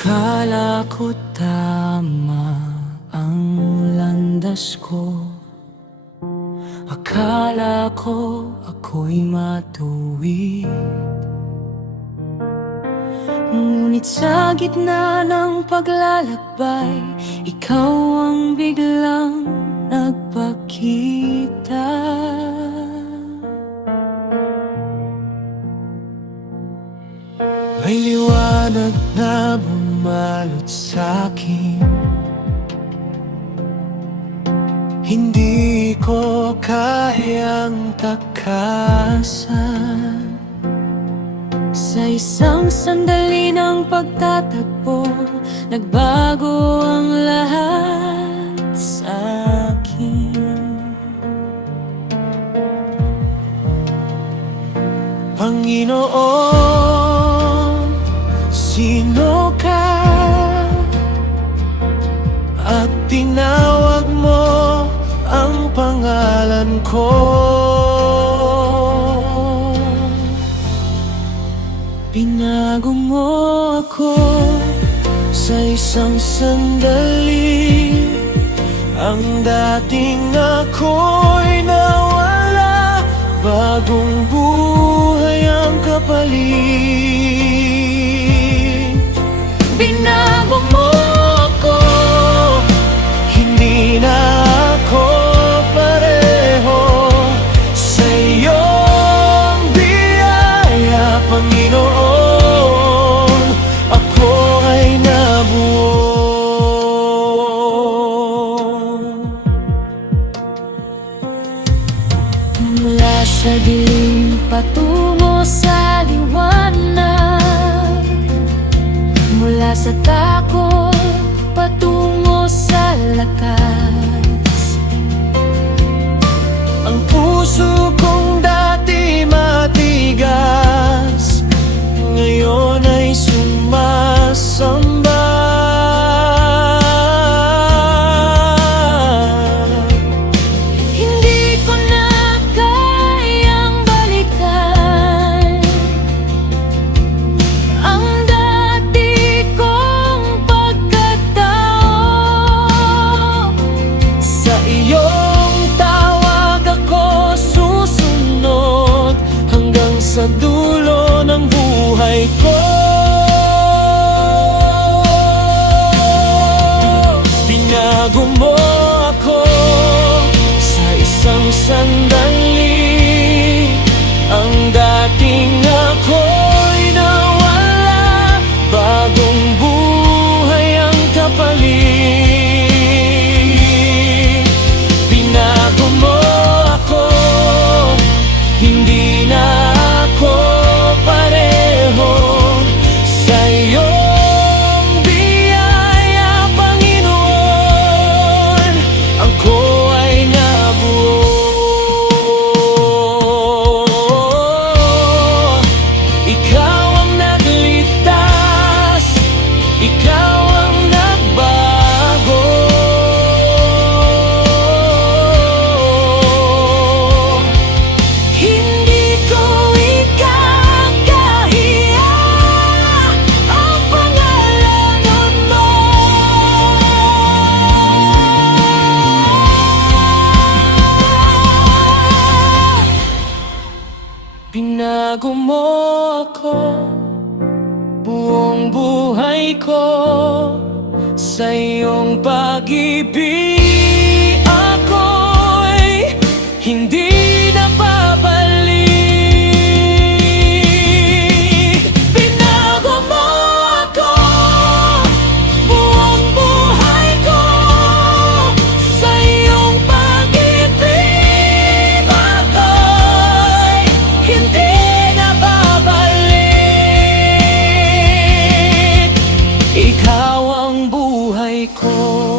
Akala ko tama ang landas ko. Akala ko ako'y matuwid. Ngunit sa gitna ng paglalakbay, ikaw ang biglang nagpakita. May liwanag na bumalot sa'kin. Hindi ko kayang takasan. Sa isang sandali ng pagtatagpo, nagbago ang lahat sa'kin. Panginoon, sino ka? At tinawag mo ang pangalan ko. Binago mo ako sa isang sandali. Ang dating ako'y nawala, bagong buhay ang kapalit. Binago mo ako, hindi na ako pareho. Sa iyong biyaya, Panginoon, ako ay nabuo. Mula sa dilim patungo sa liwanag, mula sa takot patungo sa lakas. Ang puso kong dati matigas, ngayon ay sumasamba. Hindi ko na kayang balikan ang dati kong pagkatao. Sa iyong tawag ako susunod hanggang sa dulo ng buhay ko. Binago mo ako sa isang sandali. Ang dating ako'y nawala, bagong buhay ang kapalit. Binago mo ako, hindi na ako pareho. Sa iyong biyaya, Panginoon, ako ay nabuo. Ikaw ang nagligtas, ikaw ang nagbago. Hindi ko ikakahiya ang pangalanan mo. Binago mo ako, buong buhay ko. Sa iyong pag-ibig ako'y hindi na babalik. Binago mo ako, buong buhay ko. Sa iyong pag-ibig ako'y hindi na babalik. Ikaw ang buhay ko.